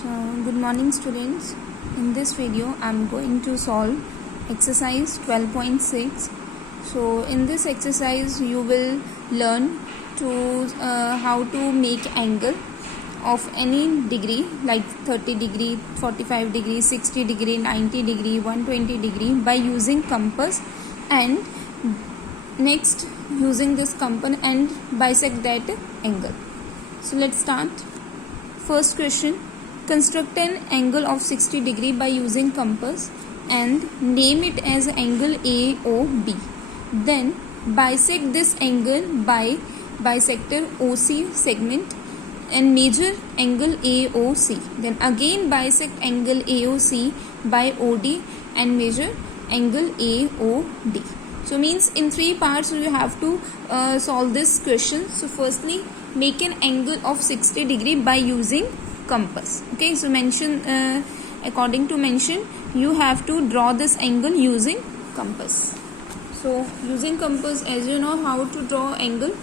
So, good morning students. In this video I am going to solve exercise 12.6. So in this exercise you will learn to how to make angle of any degree like 30 degree, 45 degree, 60 degree, 90 degree, 120 degree by using compass, and next using this compass and bisect that angle. So let's start. First question: construct an angle of 60 degree by using compass and name it as angle AOB. Then bisect this angle by bisector OC segment and measure angle AOC. Then again bisect angle AOC by OD and measure angle AOD. So means in three parts you have to solve this question. So firstly, make an angle of 60 degree by using compass. Okay, so mention according to mention you have to draw this angle using compass. So using compass, as you know how to draw angle.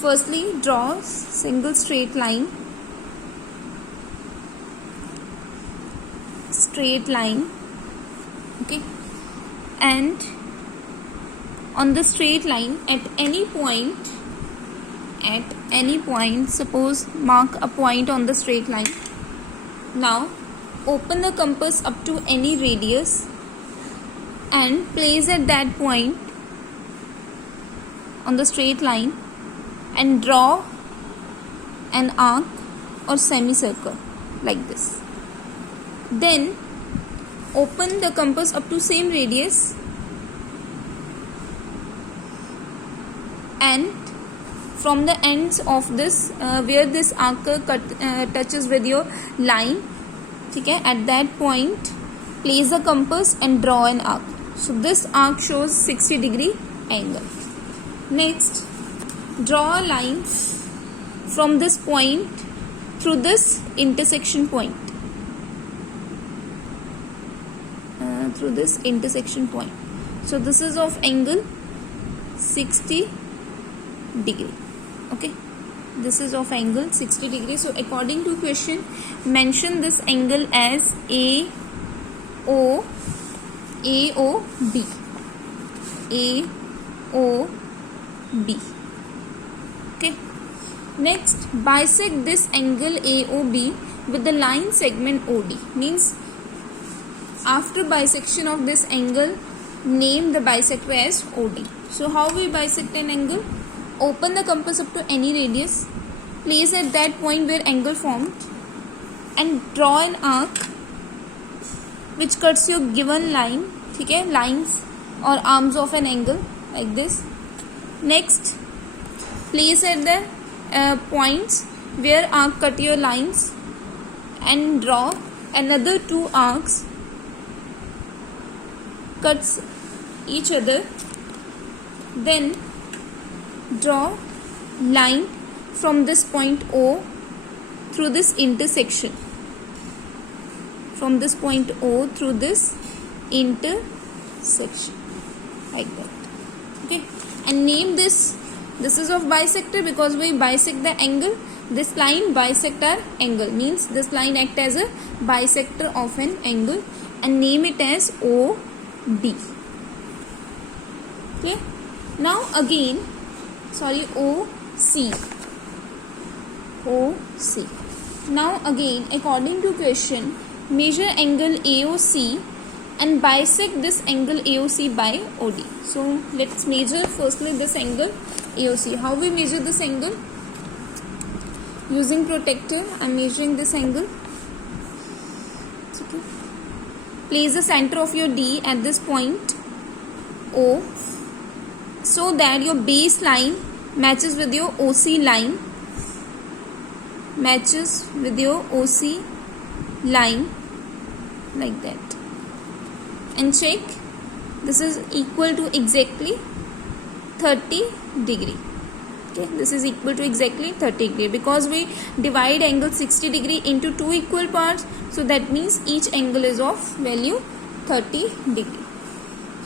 Firstly, draw single straight line. Okay, and on the straight line at any point, suppose mark a point on the straight line. Now open the compass up to any radius and place at that point on the straight line and draw an arc or semicircle like this. Then open the compass up to same radius and from the ends of this where this arc touches with your line, okay, at that point place the compass and draw an arc. So this arc shows 60 degree angle. Next, draw a line from this point through this intersection point. So this is of angle 60 degree. Okay, this is of angle 60 degree. So according to question, mention this angle as AOB. Okay, next bisect this angle AOB with the line segment OD. Means after bisection of this angle, name the bisector as OD. So how we bisect an angle? Open the compass up to any radius, place at that point where angle formed and draw an arc which cuts your given line, okay, lines or arms of an angle like this. Next, place at the points where arc cut your lines and draw another two arcs cuts each other. Then draw line from this point O through this intersection. Like that. Okay, and name this. This is of bisector because we bisect the angle. This line bisect our angle, means this line act as a bisector of an angle, and name it as OB. Okay, now again OC. Now again, according to question, measure angle AOC and bisect this angle AOC by OD. So let's measure firstly this angle AOC. How we measure this angle? Using protractor, I am measuring this angle. Okay. Place the center of your D at this point O so that your base line matches with your OC line. Like that. And check this is equal to exactly 30 degree. Okay, this is equal to exactly 30 degree because we divide angle 60 degree into two equal parts. So that means each angle is of value 30 degree.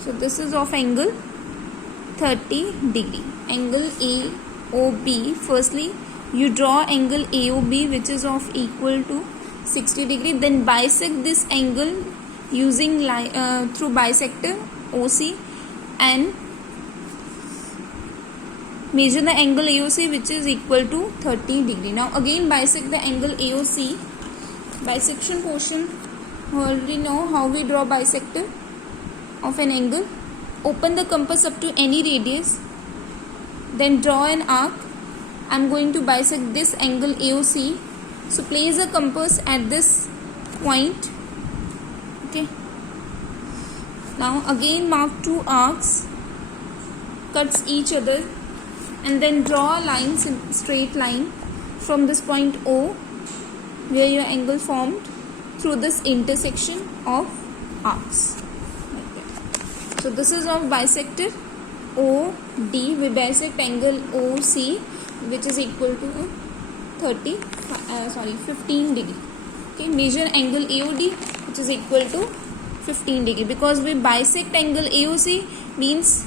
So this is of angle 30 degree. Angle AOB. Firstly, you draw angle AOB which is of equal to 60 degree. Then bisect this angle using line through bisector OC and measure the angle AOC, which is equal to 30 degree. Now again bisect the angle AOC. Bisection portion, you already know how we draw bisector of an angle. Open the compass up to any radius, then draw an arc. I am going to bisect this angle AOC. So place a compass at this point. Okay. Now again mark two arcs, cuts each other, and then draw a line, straight line from this point O, where your angle formed, through this intersection of arcs. Like that. So this is of bisector OD. We bisect angle OC, which is equal to 15 degree. Okay, measure angle AOD, which is equal to 15 degree. Because we bisect angle AOC means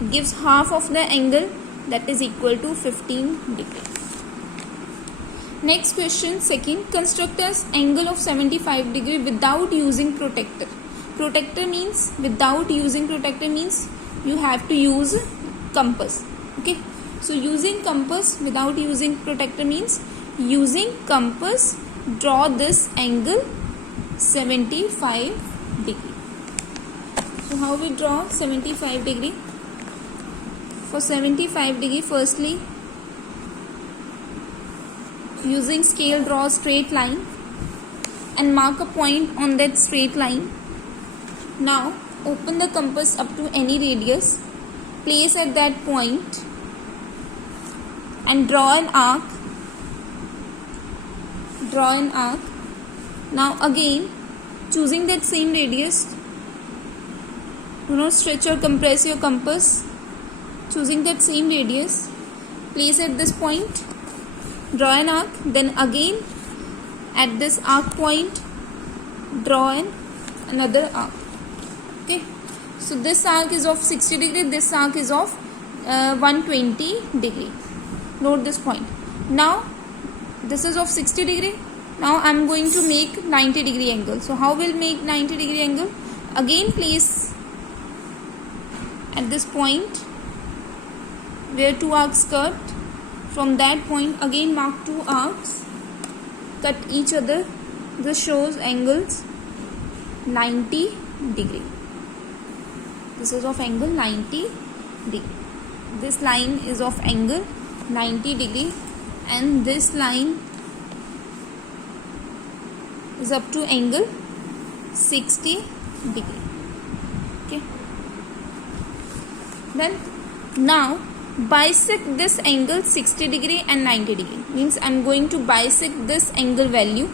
it gives half of the angle, that is equal to 15 degree. Next question, second, construct an angle of 75 degree without using protractor. Protractor means, without using protractor means you have to use compass. Okay, so using compass without using protractor means using compass draw this angle 75 degree. So how we draw 75 degree? For 75 degree, firstly using scale draw a straight line and mark a point on that straight line. Now open the compass up to any radius, place at that point and draw an arc. Now again choosing that same radius, do not stretch or compress your compass. Choosing that same radius, place at this point, draw an arc, then again at this arc point draw another arc. Okay, so this arc is of 60 degree, this arc is of 120 degree. Note this point. Now this is of 60 degree. Now I am going to make 90 degree angle. So how will make 90 degree angle? Again place at this point where two arcs cut. From that point again mark two arcs, cut each other. This shows angles 90 degree. This is of angle 90 degree. This line is of angle 90 degree and this line is up to angle 60 degree. Okay. Then now bisect this angle 60 degree and 90 degree. Means I am going to bisect this angle value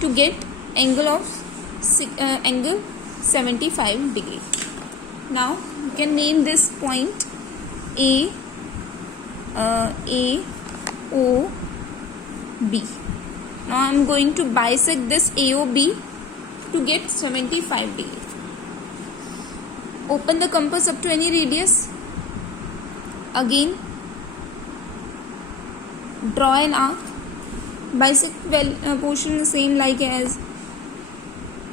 to get angle of angle 75 degree. Now you can name this point A O B. Now I am going to bisect this AOB to get 75 degree. Open the compass up to any radius. Again draw an arc. Bisect portion the same like as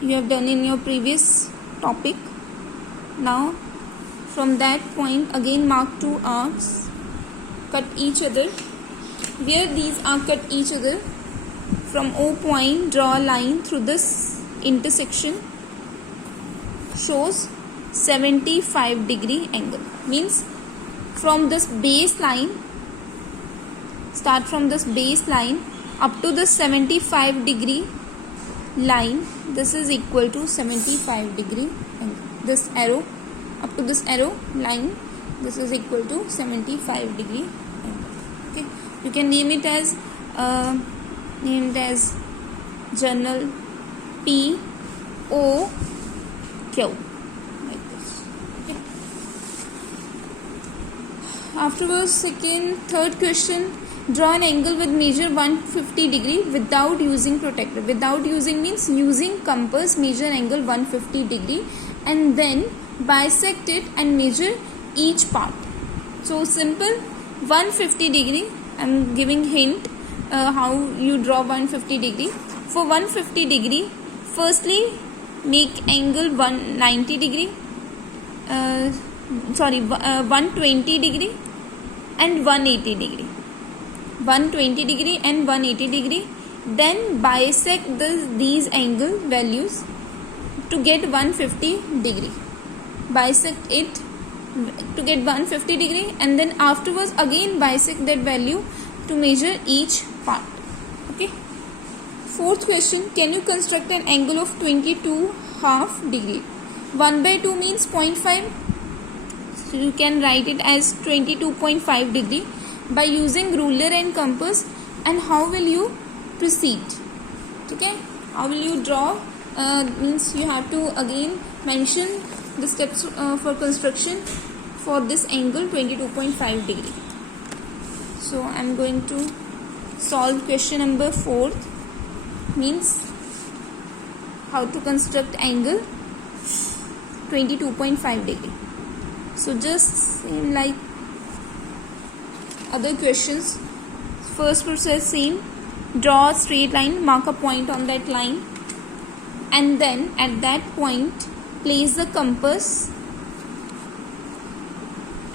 you have done in your previous topic. Now from that point again mark two arcs, cut each other. Where these arcs cut each other, from O point draw a line through this intersection, shows 75 degree angle. Means from this baseline, start from this baseline up to the 75 degree line, this is equal to 75 degree angle. This arrow up to this arrow line, this is equal to 75 degree angle. Okay, you can name it as journal P O Q, like this. Okay. Afterwards, third question, draw an angle with measure 150 degree without using protractor. Without using means using compass, measure angle 150 degree and then bisect it and measure each part. So simple, 150 degree, I am giving hint, how you draw 150 degree. For 150 degree, firstly make angle 190 degree, 120 degree and 180 degree. 120 degree and 180 degree. Then bisect these angle values to get 150 degree. Bisect it to get 150 degree, and then afterwards again bisect that value to measure each part. Okay. Fourth question, can you construct an angle of 22.5 degree? 1 by 2 means 0.5. So you can write it as 22.5 degree by using ruler and compass. And how will you proceed? Okay, how will you draw? Means you have to again mention the steps for construction for this angle 22.5 degree. So I am going to solve question number 4, means how to construct angle 22.5 degree. So just same like other questions. First process same. Draw a straight line, mark a point on that line, and then at that point place the compass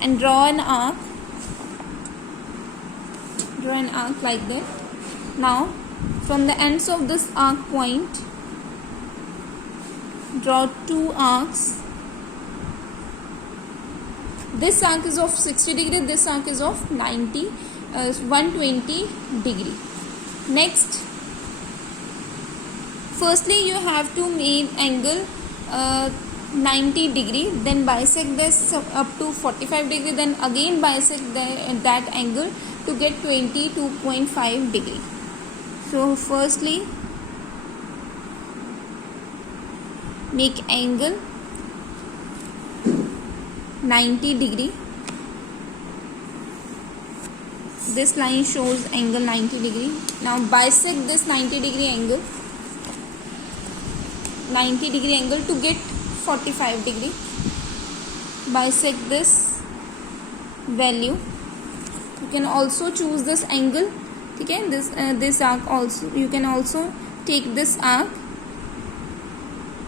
and draw an arc. Draw an arc like that. Now from the ends of this arc point, draw 2 arcs. This arc is of 60 degree, this arc is of 120 degree. Next, firstly you have to make angle 90 degree, then bisect this up to 45 degree, then again bisect that angle to get 22.5 degree. So firstly make angle 90 degree. This line shows angle 90 degree. Now bisect this 90 degree angle, 90 degree angle to get 45 degree. Bisect this value. You can also choose this angle. Okay, this arc also. You can also take this arc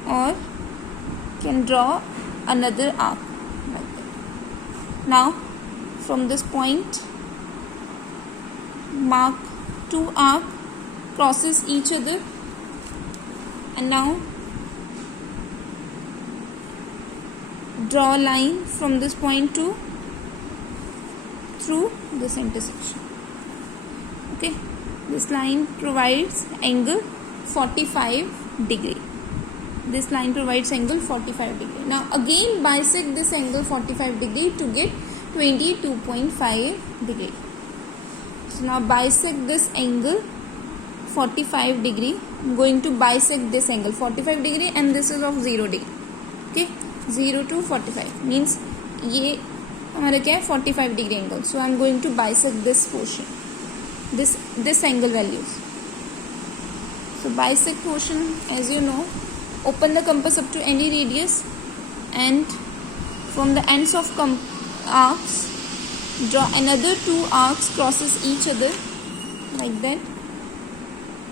or can draw another arc like that. Now from this point mark 2 arc crosses each other, and now draw a line from this point to through this intersection. Okay, this line provides angle 45 degree. This line provides angle 45 degree. Now again bisect this angle 45 degree to get 22.5 degree. So now bisect this angle 45 degree. I am going to bisect this angle 45 degree, and this is of 0 degree. Okay, 0 to 45 means ये हमारा क्या है 45 degree angle. So I am going to bisect this portion, this angle values. So bisect portion, as you know, open the compass up to any radius, and from the ends of arcs draw another 2 arcs crosses each other like that,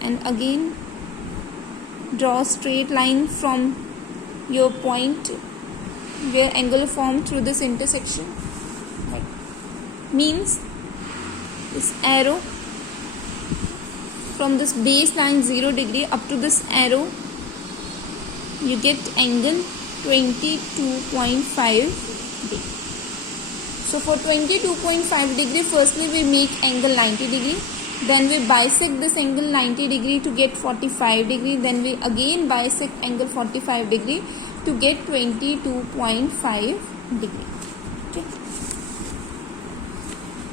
and again draw a straight line from your point where angle formed through this intersection. Right. Means this arrow from this baseline 0 degree up to this arrow, you get angle 22.5 degree. So for 22.5 degree, firstly we make angle 90 degree, then we bisect this angle 90 degree to get 45 degree, then we again bisect angle 45 degree to get 22.5 degree. Okay.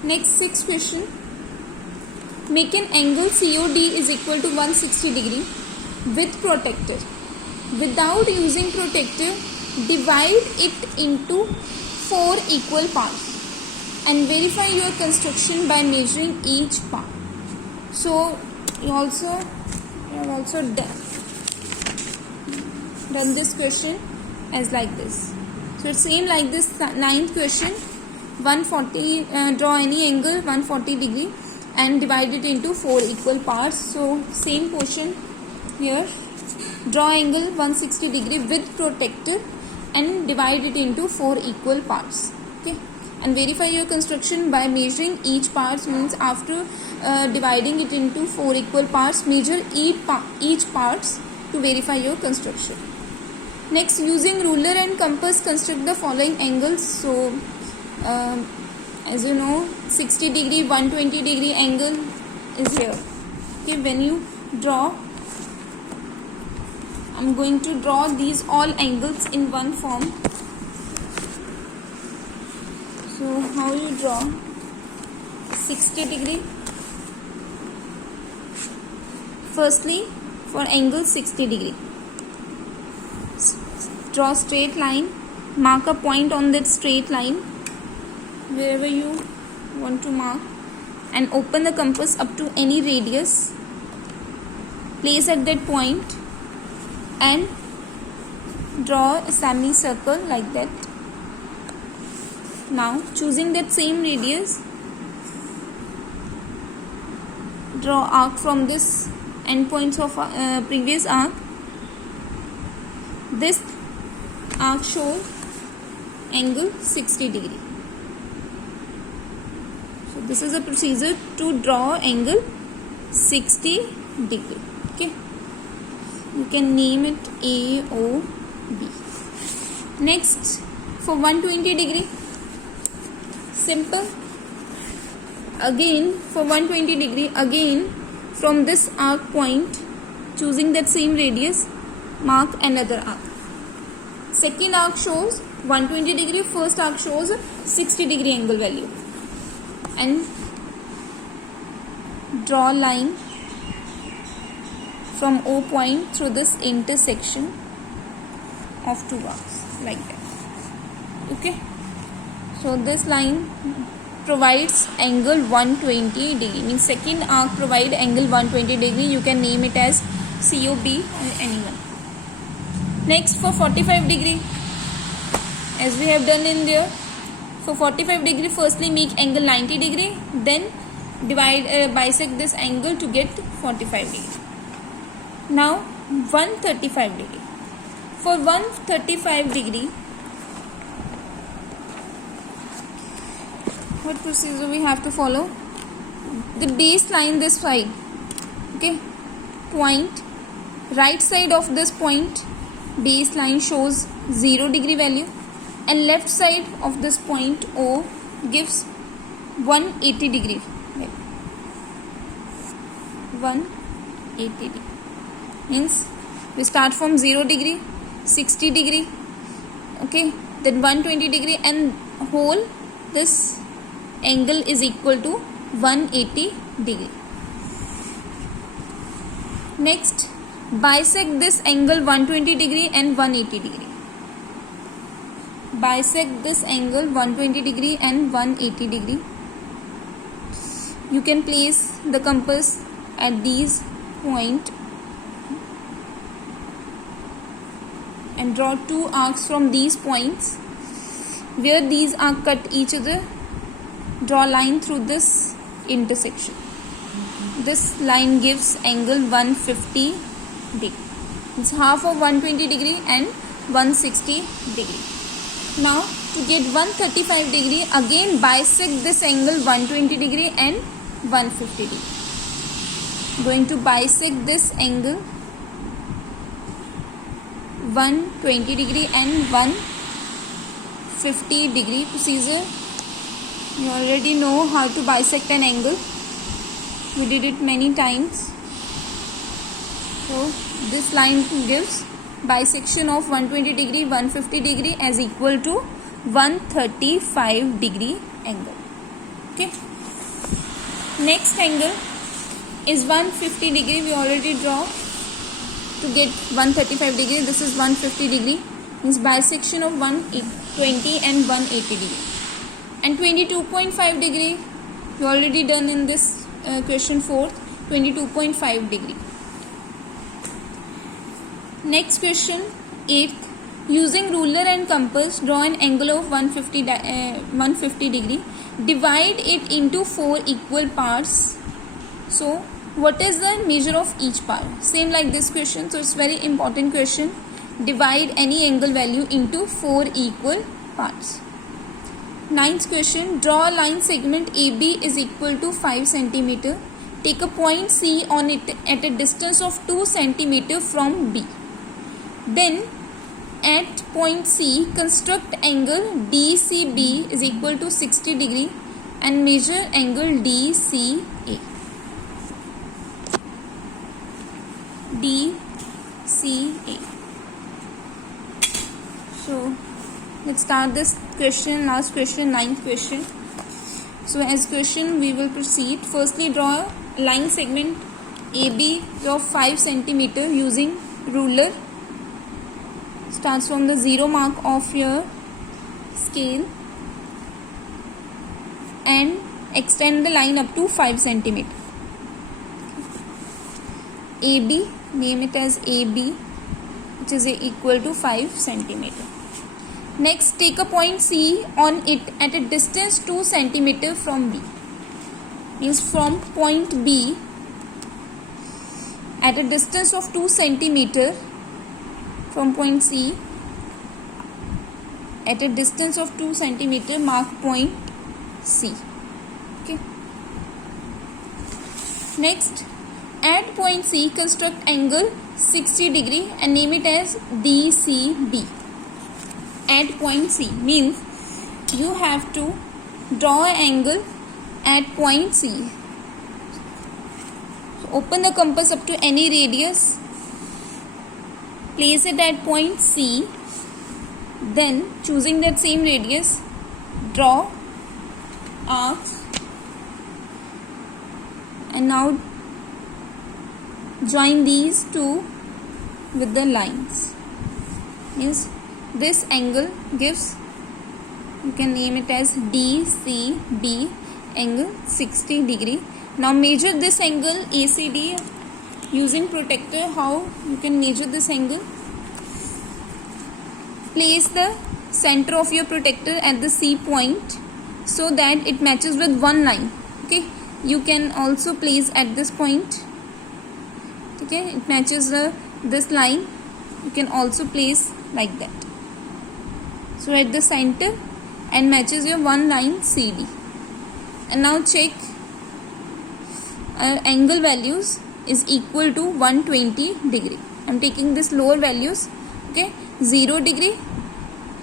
Next, sixth question. Make an angle COD is equal to 160 degree with protector. Without using protector, divide it into 4 equal parts and verify your construction by measuring each part. So you have also done this question as like this. So it's same like this ninth question. 140 draw any angle 140 degree and divide it into 4 equal parts. So same question here. Draw angle 160 degree with protractor and divide it into 4 equal parts. Okay, and verify your construction by measuring each part. Means after dividing it into 4 equal parts, measure each parts to verify your construction. Next, using ruler and compass, construct the following angles. So as you know, 60 degree, 120 degree angle is here. Okay, when you draw, I'm going to draw these all angles in one form. So how you draw 60 degree? Firstly, for angle 60 degree, draw straight line, mark a point on that straight line wherever you want to mark, and open the compass up to any radius. Place at that point and draw a semicircle like that. Now, choosing that same radius, draw arc from this endpoints of previous arc. This arc shows angle 60 degree. So this is a procedure to draw angle 60 degree. Okay, you can name it A, O, B. Next, for 120 degree, simple. Again, for 120 degree, again from this arc point, choosing that same radius, mark another arc. Second arc shows 120 degree, first arc shows 60 degree angle value, and draw line from O point through this intersection of two arcs like that. Okay, so this line provides angle 120 degree, means second arc provide angle 120 degree. You can name it as COB or anyone. Next, for 45 degree, as we have done in there, for 45 degree, firstly make angle 90 degree, then bisect this angle to get 45 degree. Now 135 degree. For 135 degree, what procedure we have to follow? The baseline this side, okay, point, right side of this point baseline shows 0 degree value, and left side of this point O gives 180 degree. 180 degree means we start from 0 degree, 60 degree, okay, then 120 degree, and whole this angle is equal to 180 degree. Next, bisect this angle 120 degree and 180 degree. Bisect this angle 120 degree and 180 degree. You can place the compass at these points and draw two arcs from these points. Where these arcs cut each other, draw line through this intersection. This line gives angle 150 degree. It's half of 120 degree and 160 degree. Now to get 135 degree, again bisect this angle 120 degree and 150 degree. Going to bisect this angle 120 degree and 150 degree procedure. You already know how to bisect an angle. We did it many times. So this line gives bisection of 120 degree, 150 degree as equal to 135 degree angle. Okay. Next angle is 150 degree. We already draw to get 135 degree. This is 150 degree. Means bisection of 120 and 180 degree. And 22.5 degree, we already done in this question 4th, 22.5 degree. Next question 8th, using ruler and compass, draw an angle of 150 degree, divide it into 4 equal parts So what is the measure of each part? Same like this question. So it's very important question. Divide any angle value into 4 equal parts. Ninth question. Draw a line segment AB is equal to 5 cm. Take a point C on it at a distance of 2 cm from B. Then at point C, construct angle DCB is equal to 60 degree and measure angle DCA. DCA. So let's start this question, last question, ninth question. So as question we will proceed. Firstly, draw a line segment AB of 5 cm using ruler. Starts from the 0 mark of your scale and extend the line up to 5 cm. AB, name it as AB, which is equal to 5 cm. Next, take a point C on it at a distance 2 cm from B. Means from point B at a distance of 2 cm from point C, at a distance of 2 cm, mark point C. Okay. Next, at point C, construct angle 60 degree and name it as DCB. At point C means you have to draw an angle at point C. So open the compass up to any radius, place it at point C, then choosing that same radius, draw arcs and now join these two with the lines. Means this angle gives, you can name it as DCB, angle 60 degree. Now measure this angle ACD using protractor. How you can measure this angle? Place the center of your protractor at the C point so that it matches with one line. Okay, you can also place at this point. Okay, it matches this line. You can also place like that. So at the center and matches your one line CD. And now check angle values is equal to 120 degree. I am taking this lower values. Okay, 0 degree.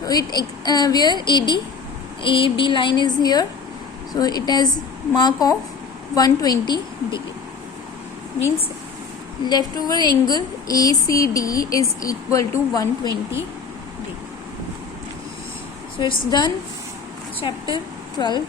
So it where AB line is here. So it has mark of 120 degree. Means leftover angle ACD is equal to 120 degree. So it's done. Chapter 12.